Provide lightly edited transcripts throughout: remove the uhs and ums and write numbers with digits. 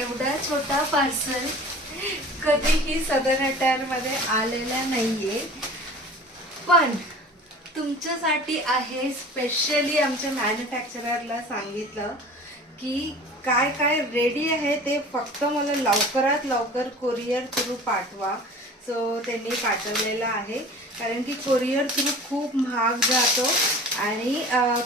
एवढा छोटा पार्सल कधीही सदर अटायरमध्ये आलेला नाहीये, पण तुमच्यासाठी आहे. स्पेशली आमच्या मॅन्युफॅक्चररला सांगितलं की काय काय रेडी आहे ते फक्त मला लवकरात लवकर कोरियर थ्रू पाठवा. सो त्यांनी पाठवलेलं आहे, कारण की कोरियर थ्रू खूप महाग जातो आणि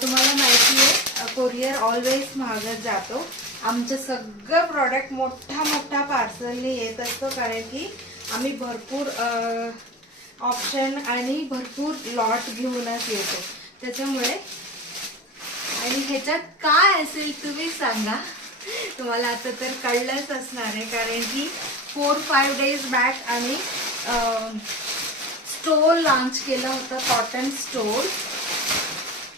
तुम्हाला माहिती आहे कोरियर ऑलवेज महागच जातो. आमचं सगळं प्रॉडक्ट मोठा पार्सलने येत असतो, कारण की आम्ही भरपूर ऑप्शन आणि भरपूर लॉट घेऊनच येतो त्याच्यामुळे. आणि ह्याच्यात काय असेल तुम्ही सांगा. तुम्हाला आता तर कळलंच असणार आहे, कारण की 4-5 डेज बॅक आम्ही स्टोल लॉन्च केलं होतं. कॉटन स्टोल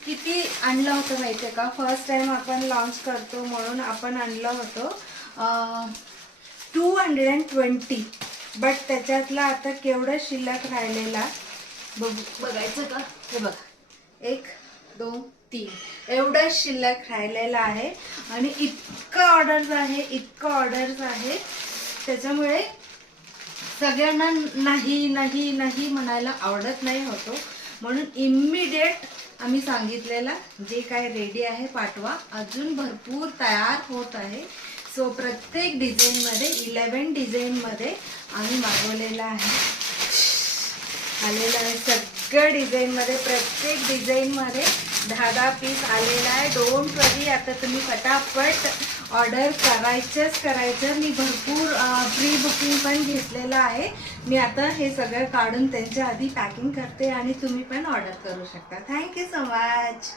किती आणलं होतं माहिती आहे का. फर्स्ट टाइम आपण लॉन्च करतो म्हणून आपण आणलं होतं 220. बट त्याच्यातला आता केवढं शिल्लक राहिलेला बघायचं का. हे बघा 1 2 3 एवढं शिल्लक राहिलेलं आहे. आणि इतकं ऑर्डर्स आहे त्याच्यामुळे सगळ्यांना नाही म्हणायला आवडत नाही होतो, म्हणून इमिडिएट आम्ही सांगितलेलं जे काय रेडी आहे पाठवा. अजून भरपूर तयार होत आहे. सो प्रत्येक डिझाईनमध्ये 11 डिझाईनमध्ये आम्ही मागवलेलं आहे. आलेलं आहे सगळं डिझाईनमध्ये. प्रत्येक डिझाईनमध्ये 10-10 पीस आलेला आहे. डोंट वरी, आता तुम्ही फटाफट ऑर्डर करायचं. मी भरपूर प्री बुकिंग पण घेतलेलं आहे. मी आता हे सगळं काढून त्यांच्या आधी पॅकिंग करते आणि तुम्ही पण ऑर्डर करू शकता. Thank you so much.